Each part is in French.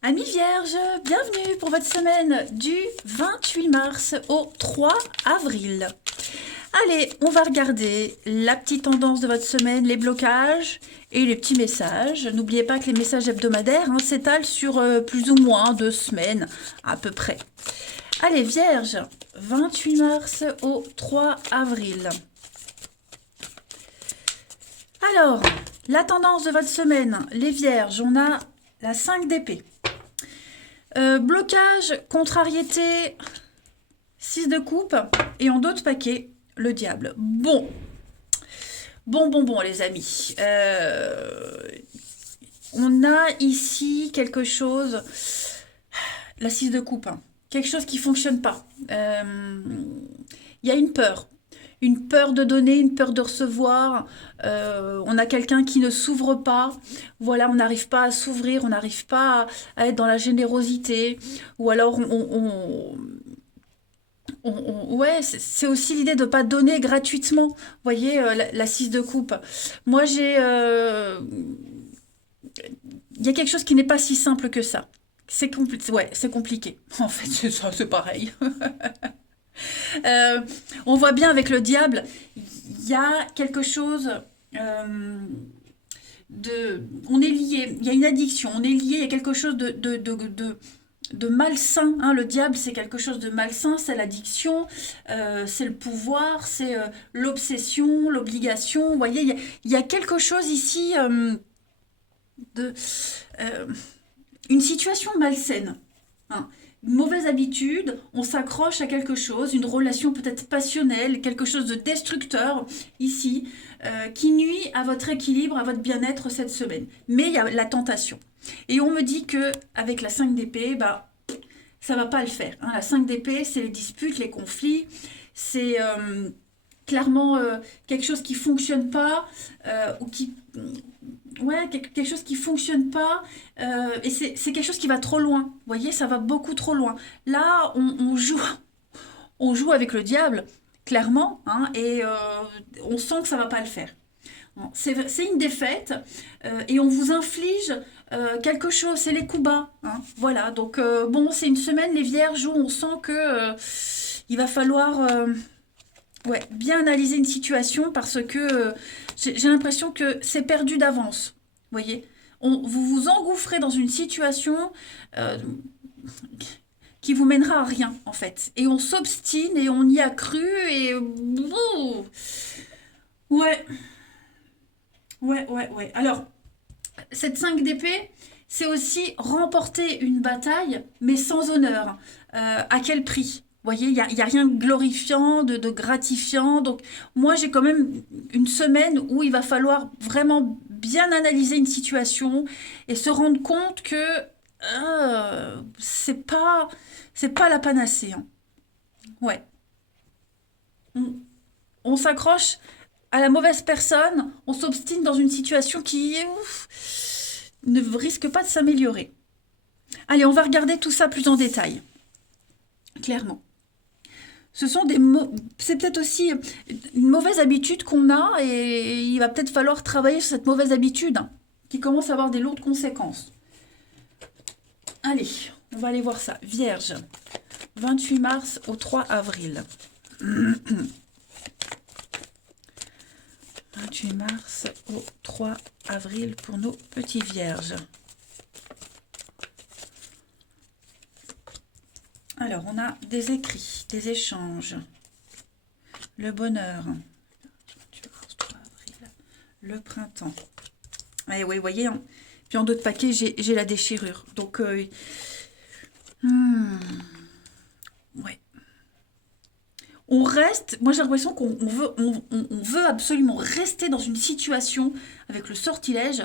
Amis vierges, bienvenue pour votre semaine du 28 mars au 3 avril. Allez, on va regarder la petite tendance de votre semaine, les blocages et les petits messages. N'oubliez pas que les messages hebdomadaires s'étalent sur plus ou moins 2 semaines à peu près. Allez, vierge, 28 mars au 3 avril. Alors, la tendance de votre semaine, les vierges, on a la 5 d'épée. Blocage, contrariété, 6 de coupe et en dos de paquet, le diable. Bon, les amis. On a ici quelque chose, la 6 de coupe, quelque chose qui fonctionne pas. Il y a une peur de donner, une peur de recevoir. On a quelqu'un qui ne s'ouvre pas. Voilà, on n'arrive pas à s'ouvrir, on n'arrive pas à être dans la générosité. Ou alors, ouais, c'est aussi l'idée de ne pas donner gratuitement. Vous voyez, la 6 de coupe. Moi, il y a quelque chose qui n'est pas si simple que ça. Ouais, c'est compliqué. En fait, c'est ça, c'est pareil. Euh, on voit bien avec le diable, il y a quelque chose on est lié, il y a une addiction, on est lié, il y a quelque chose de malsain. Le diable, c'est quelque chose de malsain, c'est l'addiction, c'est le pouvoir, c'est l'obsession, l'obligation. Vous voyez, il y a quelque chose ici de... euh, une situation malsaine. Hein. Une mauvaise habitude, on s'accroche à quelque chose, une relation peut-être passionnelle, quelque chose de destructeur ici, qui nuit à votre équilibre, à votre bien-être cette semaine. Mais il y a la tentation. Et on me dit que avec la 5 d'épée, bah, ça va pas le faire. La 5 d'épée, c'est les disputes, les conflits, c'est clairement quelque chose qui fonctionne pas, ou qui ouais, quelque chose qui fonctionne pas, et c'est quelque chose qui va trop loin. Vous voyez, ça va beaucoup trop loin. Là, on joue avec le diable, clairement, et on sent que ça va pas le faire. Bon, c'est une défaite, et on vous inflige quelque chose, c'est les coups bas. Voilà, donc bon, c'est une semaine, les vierges, où on sent que il va falloir ouais, bien analyser une situation parce que j'ai l'impression que c'est perdu d'avance. Vous voyez, vous vous engouffrez dans une situation euh, qui vous mènera à rien en fait. Et on s'obstine et on y a cru et ouais, ouais. Alors, cette 5 d'épée, c'est aussi remporter une bataille, mais sans honneur. À quel prix? Vous voyez, il y a rien de glorifiant, de gratifiant. Donc, moi, j'ai quand même une semaine où il va falloir vraiment bien analyser une situation et se rendre compte que c'est pas la panacée. Ouais. On, on s'accroche à la mauvaise personne, on s'obstine dans une situation qui ne risque pas de s'améliorer. Allez, on va regarder tout ça plus en détail, clairement. C'est peut-être aussi une mauvaise habitude qu'on a et il va peut-être falloir travailler sur cette mauvaise habitude qui commence à avoir des lourdes conséquences. Allez, on va aller voir ça. Vierge, 28 mars au 3 avril. 28 mars au 3 avril pour nos petits vierges. Alors, on a des écrits, des échanges, le bonheur, le printemps. Ouais, vous voyez, puis en dos de paquet, j'ai la déchirure. Donc, ouais. On reste, moi j'ai l'impression qu'on on veut absolument rester dans une situation avec le sortilège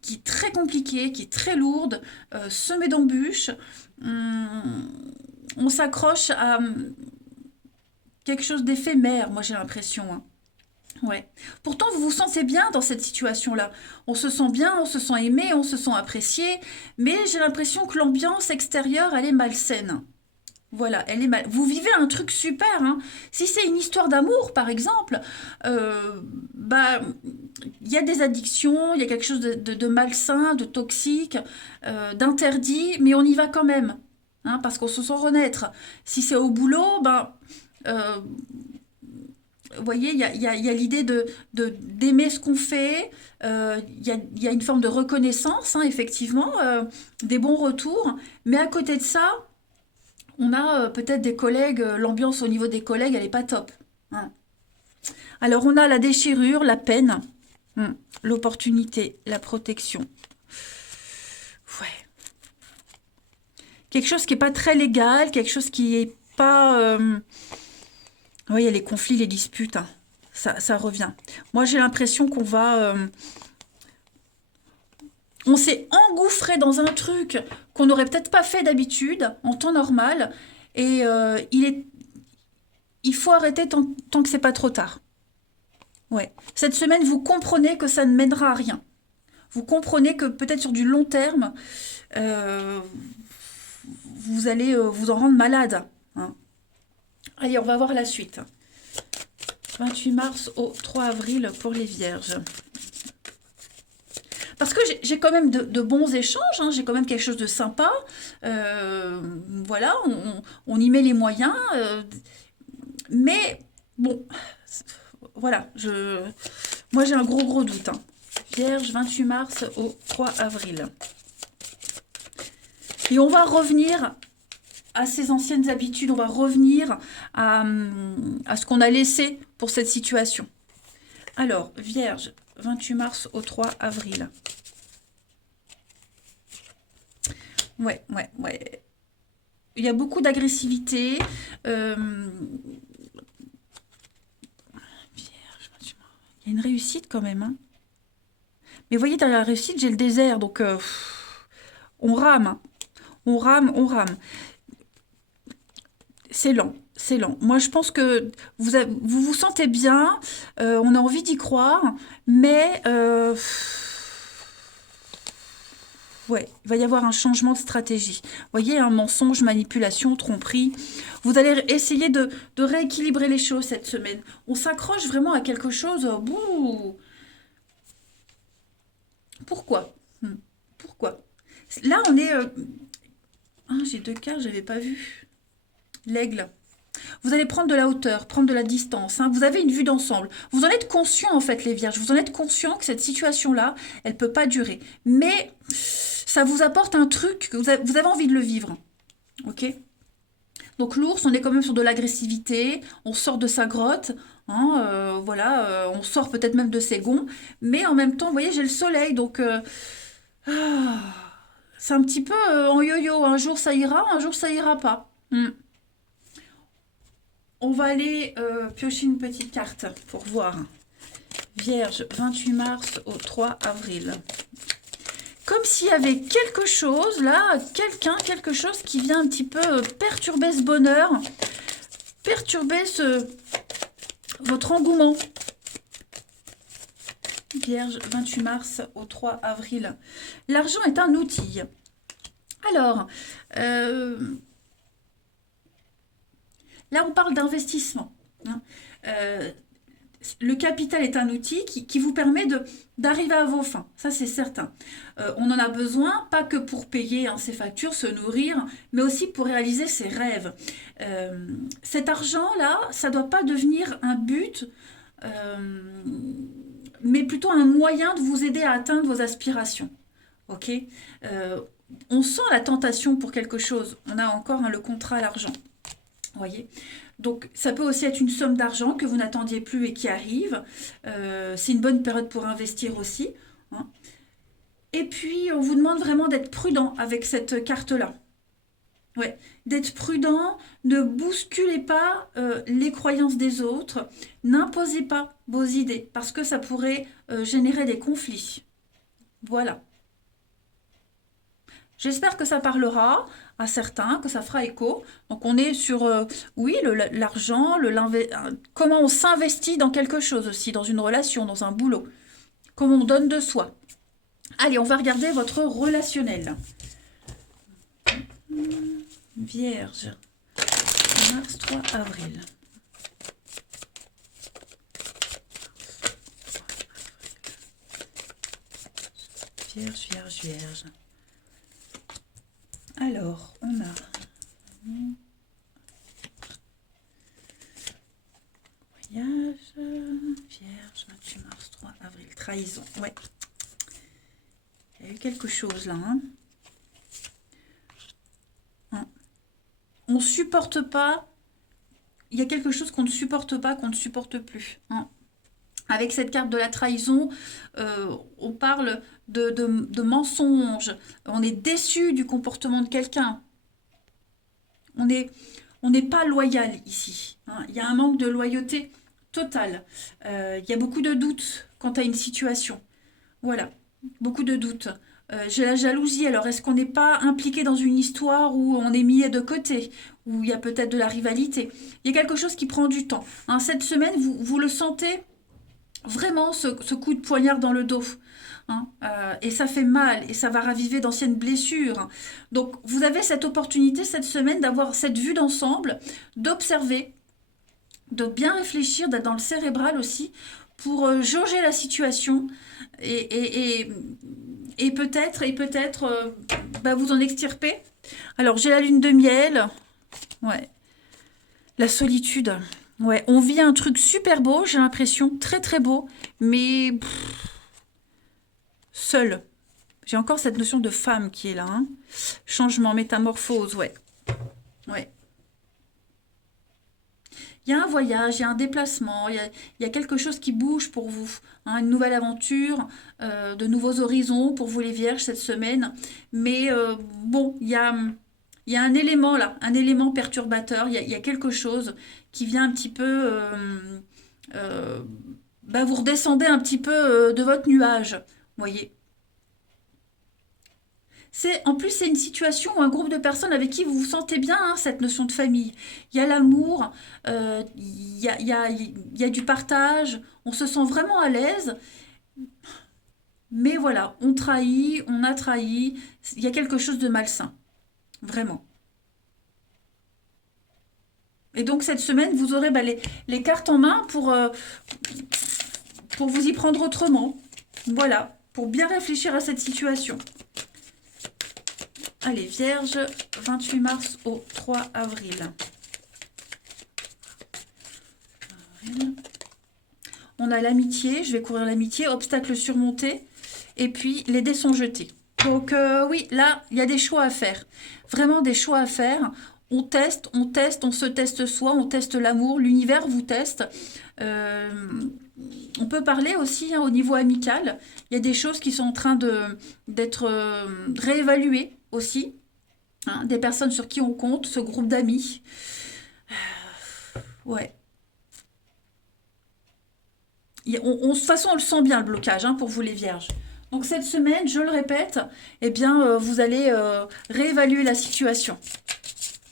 qui est très compliquée, qui est très lourde, semée d'embûches. On s'accroche à quelque chose d'éphémère, moi j'ai l'impression. Ouais. Pourtant, vous vous sentez bien dans cette situation-là. On se sent bien, on se sent aimé, on se sent apprécié, mais j'ai l'impression que l'ambiance extérieure, elle est malsaine. Voilà, elle est mal. Vous vivez un truc super. Si c'est une histoire d'amour, par exemple, bah, il y a des addictions, il y a quelque chose de malsain, de toxique, d'interdit, mais on y va quand même, hein, parce qu'on se sent renaître. Si c'est au boulot, ben, euh, vous voyez, il y a l'idée d'aimer ce qu'on fait, il y a une forme de reconnaissance, hein, effectivement, des bons retours, mais à côté de ça, on a peut-être des collègues, l'ambiance au niveau des collègues, elle n'est pas top, hein. Alors, on a la déchirure, la peine, l'opportunité, la protection. Ouais. Quelque chose qui n'est pas très légal, quelque chose qui n'est pas... Oui, il y a les conflits, les disputes, hein. Ça revient. Moi, j'ai l'impression qu'on va... on s'est engouffré dans un truc qu'on n'aurait peut-être pas fait d'habitude, en temps normal, et il faut arrêter tant que c'est pas trop tard. Ouais. Cette semaine, vous comprenez que ça ne mènera à rien. Vous comprenez que peut-être sur du long terme, euh, vous allez vous en rendre malade, hein. Allez, on va voir la suite. 28 mars au 3 avril pour les Vierges. Parce que j'ai quand même de bons échanges, hein, j'ai quand même quelque chose de sympa. Voilà, on y met les moyens. Mais bon, voilà, moi j'ai un gros doute, hein. Vierge, 28 mars au 3 avril. Et on va revenir à ses anciennes habitudes, on va revenir à ce qu'on a laissé pour cette situation. Alors, Vierge, 28 mars au 3 avril. Ouais. Il y a beaucoup d'agressivité. Vierge, 28 mars. Il y a une réussite quand même, hein. Mais vous voyez, dans la réussite, j'ai le désert, donc on rame, hein. On rame. C'est lent, c'est lent. Moi, je pense que vous sentez bien, on a envie d'y croire, mais ouais, il va y avoir un changement de stratégie. Vous voyez, un mensonge, manipulation, tromperie. Vous allez essayer de rééquilibrer les choses cette semaine. On s'accroche vraiment à quelque chose. Bouh. Pourquoi? Pourquoi? Là, on est... Ah, j'ai deux cartes, j'avais pas vu. L'aigle. Vous allez prendre de la hauteur, prendre de la distance, hein. Vous avez une vue d'ensemble. Vous en êtes conscient, en fait, les vierges. Vous en êtes conscient que cette situation-là, elle ne peut pas durer. Mais ça vous apporte un truc que vous avez envie de le vivre. Ok? Donc l'ours, on est quand même sur de l'agressivité. On sort de sa grotte, hein, voilà, on sort peut-être même de ses gonds. Mais en même temps, vous voyez, j'ai le soleil. Donc, ah, c'est un petit peu en yo-yo. Un jour, ça ira, un jour, ça ira pas. On va aller piocher une petite carte pour voir. Vierge, 28 mars au 3 avril. Comme s'il y avait quelque chose, là, quelque chose qui vient un petit peu perturber ce bonheur, perturber votre engouement. Vierge, 28 mars au 3 avril. L'argent est un outil. Alors, là, on parle d'investissement, hein. Le capital est un outil qui vous permet d'arriver à vos fins, ça c'est certain. On en a besoin, pas que pour payer, hein, ses factures, se nourrir, mais aussi pour réaliser ses rêves. Cet argent-là, ça ne doit pas devenir un but, mais plutôt un moyen de vous aider à atteindre vos aspirations. Ok? On sent la tentation pour quelque chose. On a encore, hein, le contrat à l'argent. Vous voyez? Donc, ça peut aussi être une somme d'argent que vous n'attendiez plus et qui arrive. C'est une bonne période pour investir aussi, hein. Et puis, on vous demande vraiment d'être prudent avec cette carte-là. Ouais, d'être prudent, ne bousculez pas les croyances des autres, n'imposez pas vos idées, parce que ça pourrait générer des conflits. Voilà. J'espère que ça parlera à certains, que ça fera écho. Donc on est sur, oui, l'argent, comment on s'investit dans quelque chose aussi, dans une relation, dans un boulot. Comment on donne de soi. Allez, on va regarder votre relationnel. Vierge, mars 3 avril. Vierge, vierge, vierge. Alors, on a... Voyage, vierge, 28 mars, 3 avril, trahison. Ouais. Il y a eu quelque chose là. On ne supporte pas. Il y a quelque chose qu'on ne supporte pas, qu'on ne supporte plus. Avec cette carte de la trahison, on parle de mensonges. On est déçu du comportement de quelqu'un. On n'est pas loyal ici. Il y a un manque de loyauté totale. Il y a beaucoup de doutes quant à une situation. Voilà, beaucoup de doutes. J'ai la jalousie, alors est-ce qu'on n'est pas impliqué dans une histoire où on est mis de côté, où il y a peut-être de la rivalité? Il y a quelque chose qui prend du temps. Cette semaine, vous le sentez vraiment, ce coup de poignard dans le dos. Et ça fait mal, et ça va raviver d'anciennes blessures. Donc, vous avez cette opportunité cette semaine d'avoir cette vue d'ensemble, d'observer, de bien réfléchir, d'être dans le cérébral aussi, pour jauger la situation et peut-être vous en extirper. Alors, j'ai la lune de miel. Ouais. La solitude. Ouais, on vit un truc super beau, j'ai l'impression, très très beau, mais seul. J'ai encore cette notion de femme qui est là. Changement, métamorphose, ouais. Ouais. Il y a un voyage, il y a un déplacement, il y a quelque chose qui bouge pour vous. Une nouvelle aventure, de nouveaux horizons pour vous les vierges cette semaine. Mais bon, il y a un élément là, un élément perturbateur, il y a quelque chose qui vient un petit peu... vous redescendez un petit peu de votre nuage, voyez. En plus, c'est une situation ou un groupe de personnes avec qui vous vous sentez bien, cette notion de famille. Il y a l'amour, il y a du partage, on se sent vraiment à l'aise. Mais voilà, on trahit, on a trahi, il y a quelque chose de malsain, vraiment. Et donc cette semaine, vous aurez les cartes en main pour vous y prendre autrement. Voilà, pour bien réfléchir à cette situation. Allez, Vierge, 28 mars au 3 avril. On a l'amitié, je vais courir l'amitié, obstacle surmonté, et puis les dés sont jetés. Donc oui, là, il y a des choix à faire. Vraiment des choix à faire. On teste, on se teste soi, on teste l'amour, l'univers vous teste. On peut parler aussi au niveau amical. Il y a des choses qui sont en train d'être réévaluées aussi. Des personnes sur qui on compte, ce groupe d'amis. Ouais. De toute façon, on le sent bien, le blocage, pour vous les vierges. Donc cette semaine, je le répète, vous allez réévaluer la situation.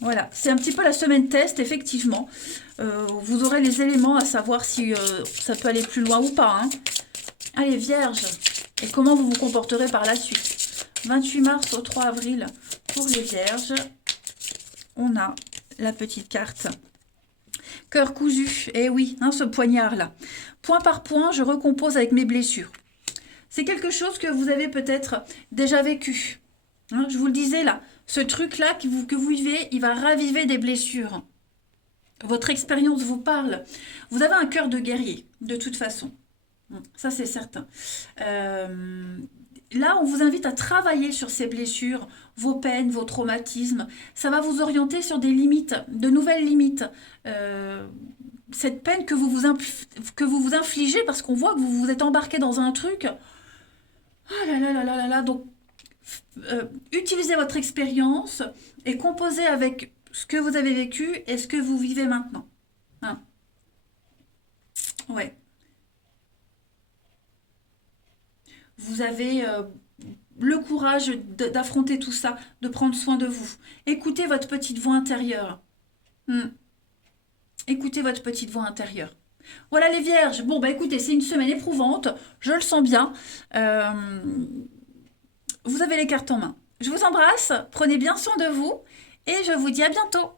Voilà, c'est un petit peu la semaine test, effectivement. Vous aurez les éléments à savoir si ça peut aller plus loin ou pas. Allez, Vierge, et comment vous vous comporterez par la suite? 28 mars au 3 avril pour les Vierges. On a la petite carte. Cœur cousu, eh oui, ce poignard-là. Point par point, je recompose avec mes blessures. C'est quelque chose que vous avez peut-être déjà vécu. Je vous le disais là, ce truc-là que vous vivez, il va raviver des blessures. Votre expérience vous parle. Vous avez un cœur de guerrier, de toute façon. Ça, c'est certain. Là, on vous invite à travailler sur ces blessures, vos peines, vos traumatismes. Ça va vous orienter sur des limites, de nouvelles limites. Cette peine que vous vous infligez parce qu'on voit que vous vous êtes embarqué dans un truc. Ah là là là là là là. Donc, utilisez votre expérience et composez avec ce que vous avez vécu et ce que vous vivez maintenant. Ouais. Vous avez le courage d'affronter tout ça, de prendre soin de vous. Écoutez votre petite voix intérieure. Écoutez votre petite voix intérieure. Voilà les vierges. Bon, écoutez, c'est une semaine éprouvante. Je le sens bien. Vous avez les cartes en main. Je vous embrasse. Prenez bien soin de vous. Et je vous dis à bientôt.